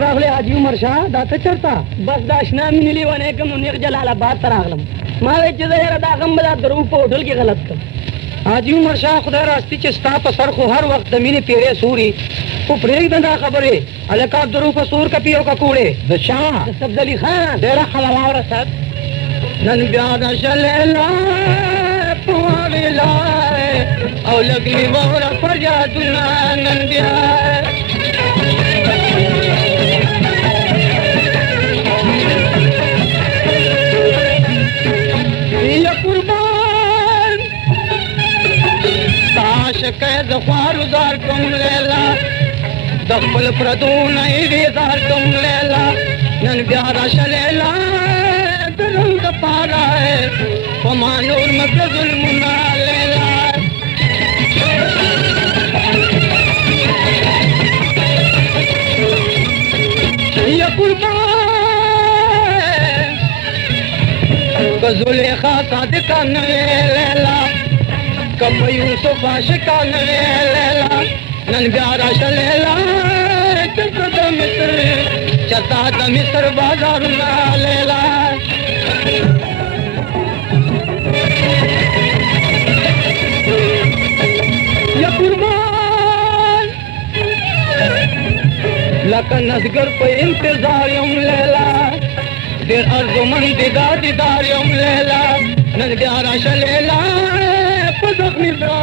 راغلی حاجي عمر شاه دا ته چرته بس دا اشنا مې نه لیونی کوم نو نیغ جلالاباد ته راغلم ما وایي چې زه یاره دا غم به دا درو په هوټل کې غلط کړم حاجي عمر شاه خدای راستي چې ستا په سر خو هر وخت د مینې پیرې سوري خو پرېږده دا خبرې هلکه درو په سور کپي او ککوړې د چا د سبزلي خان ډېره ښه واوره صاحب نن بیا د شلیلا په واوې لارې او لږ مې واوره په یادونه نن بیا د خوارو زار کوم لیلا د خپل پردو نه یې زار کوم لیلا نن بیا راشه لیلا د رنګ دپاره په ما نور مکړه ظلمونه لیلا یا قربان که زلیخا صادقه نه لیلا کب یوسف عاشقان لیلا نن بیا راشه لیلا چرته د مصر چرته د مصر بازارونه لیلا یا قربان لکه نسګر په انتظار یم لیلا ډېر ارزومند دا دیدار یم لیلا نن بیا راشه لیلا په زخمي زړه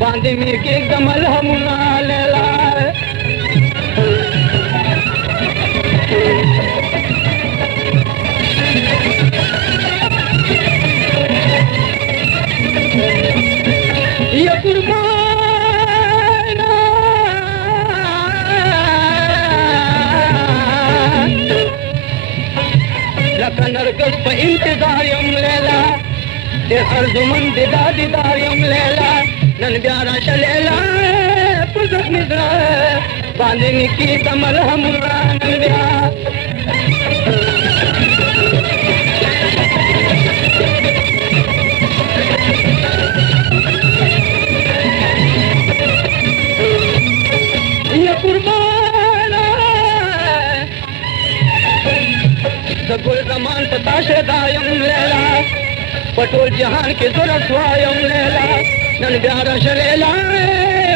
باندې مې کېږده ملهمونه لیلا یا قربان لکه نرګس په انتظار یم لیلا ډېر ارزومند دا دیدار یم لیلا نن بیا راشه لیلا په زخمي زړه باندې مې کېږده ملهمونه نن بیا یا قربانه د ګل زمان په تا شیدا یم لیلا په ټول جهان کې زه رسوا یم لیلا نن بیا راشه لیلا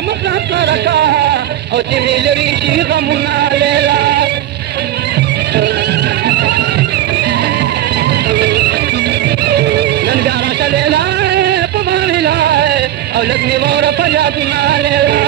مخ راته راکړه او چې مې لرې شي غمونه لیلا نن بیا راشه لیلا په ما لیلا او لږ مې واوره فریادونه لیلا